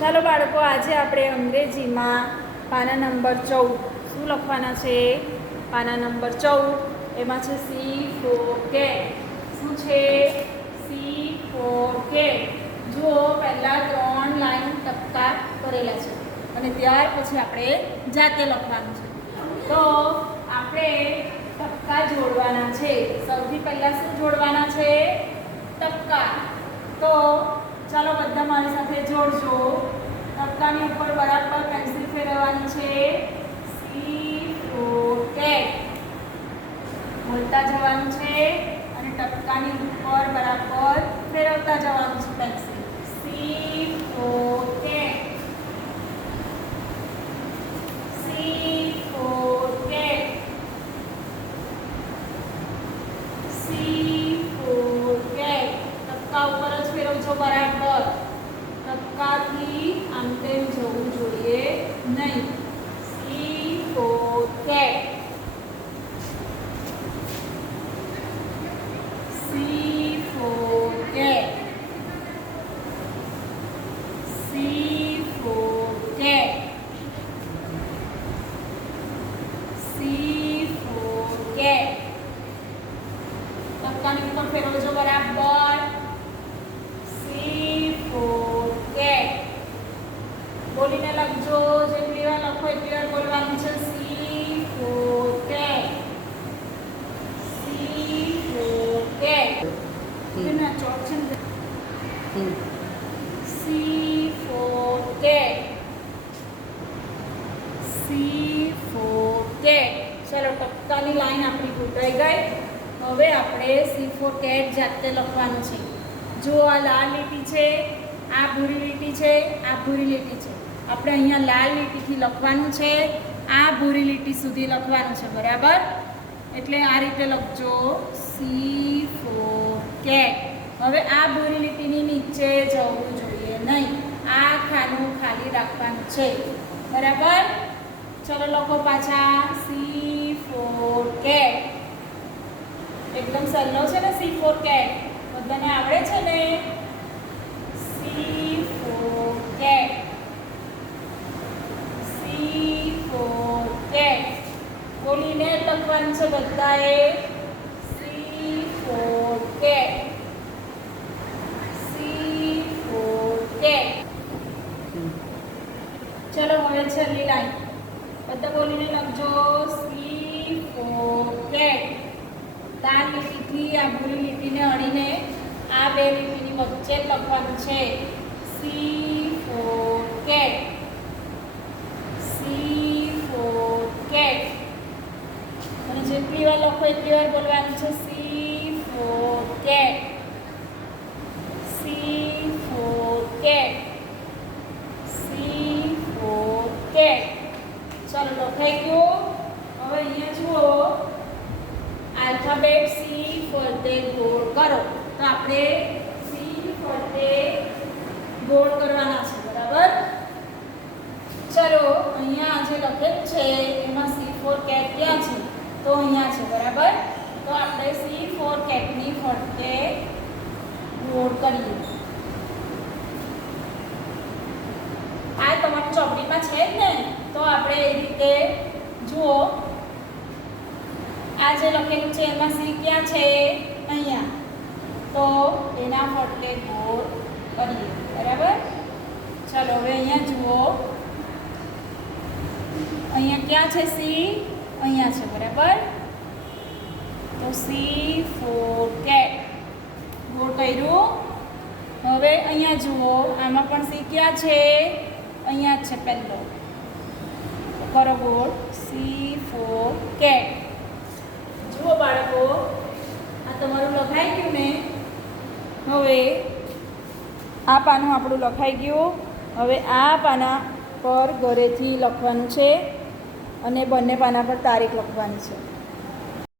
ચાલો બાળકો, આજે આપણે અંગ્રેજીમાં પાના નંબર ચૌદ. શું લખવાના છે? પાના નંબર ચૌદ. એમાં છે સી ફોર કે. શું છે? સી ફોર કે. જુઓ, પહેલાં ત્રણ લાઈન ટપકા કરેલા છે. અને ત્યાર પછી આપણે જાતે લખવાનું છે. તો આપણે ટપકા જોડવાના છે. સૌથી પહેલાં શું જોડવાના છે? ટપકા. તો ચાલો બધા મારી સાથે જોડજો. ટપકાની ઉપર બરાબર પેન્સિલ ફેરવવાની છે. સી ઓ કેટ બોલતા જવાનું છે અને ટપકાની ઉપર બરાબર ફેરવતા જવાનું છે pencil C o cat C o cat C o cat ટપકા ઉપર જ ફેરવજો બરાબર ટપકાથી આમ તેમ જવું જોઈએ નહીં C for cat C for cat C for cat C for cat ટપકાની ઉપર ફેરવજો બરાબર સી ફોર કેટ બોલીને લખજો જેટલી વાર લખો એટલી વાર બોલવાનું છે C for cat C for cat કેમ આ ચોક છે ને C for C C cat ચલો, ટપકાની લાઈન આપણી ગોઠવાઈ ગઈ. હવે આપણે સી ફોર કેટ જાતે લખવાનું છે. જો આ લાલ લીટી છે, આ ભૂરી લીટી છે, આ ભૂરી લીટી છે. આપણે અહીંયા લાલ લીટીથી લખવાનું છે, આ ભૂરી લીટી સુધી લખવાનું છે, બરાબર? એટલે આ રીતે લખજો સી ફોર કેટ. હવે આ ભૂરી લીટીની નીચે જવું જોઈએ નહીં. આ ખાનું ખાલી રાખવાનું છે. બરાબર? ચલો લખો પાછા સી ફોર કેટ એકદમ સહેલો છે ને સી ફોર કેટ બધાને આવડે છે ને? C for cat C for cat બોલીને લખવાનું છે બધાએ C for cat C for cat હવે છેલ્લી લાઈન બધા બોલીને લખજો, સી ફોર કેટ તાર લીટીથી આ ભૂરી લીટીને અડીને આ બે લીટીની વચ્ચે લખવાનું છે. C for cat C for cat અને જેટલી વાર લખો એટલી વાર બોલવાનું છે C for cat C for cat C for cat ચાલો લખાઈ ગયું હવે અહીંયા જુઓ. આલ્ફાબેટ સી ફરતે ગોળ કરો. તો આપણે સી ફરતે ગોળ કરવાના છે, બરાબર? ચલો, અહીંયા જે લખેલ છે, એમાં સી ફોર કેટ ક્યાં છે? તો અહીંયા છે, બરાબર? તો આપણે સી ફોર કેટની ફરતે ગોળ કરીએ આ તમારી ચોપડીમાં છે જ ને તો આપણે એ રીતે જુઓ. આ જે લખેલું છે, એમાં સી ક્યાં છે? અહીંયા. તો એના ફરતે ગોળ કરીએ. બરાબર? ચાલો, હવે અહીંયા જુઓ. અહીંયા ક્યાં છે સી? અહીંયા છે, બરાબર? તો સી ફોર કેટ. ગોળ કર્યું. હવે અહીંયા જુઓ, આમાં પણ સી ક્યાં છે? અહીંયા છે પહેલો કરો ગોળ સી ફોર કેટ જુઓ બાળકો, આ તમારું લખાઈ ગયું ને? હવે આ પાનું આપણું લખાઈ ગયું. હવે આ પાના પર ઘરેથી લખવાનું છે અને બંને પાના પર તારીખ લખવાની છે.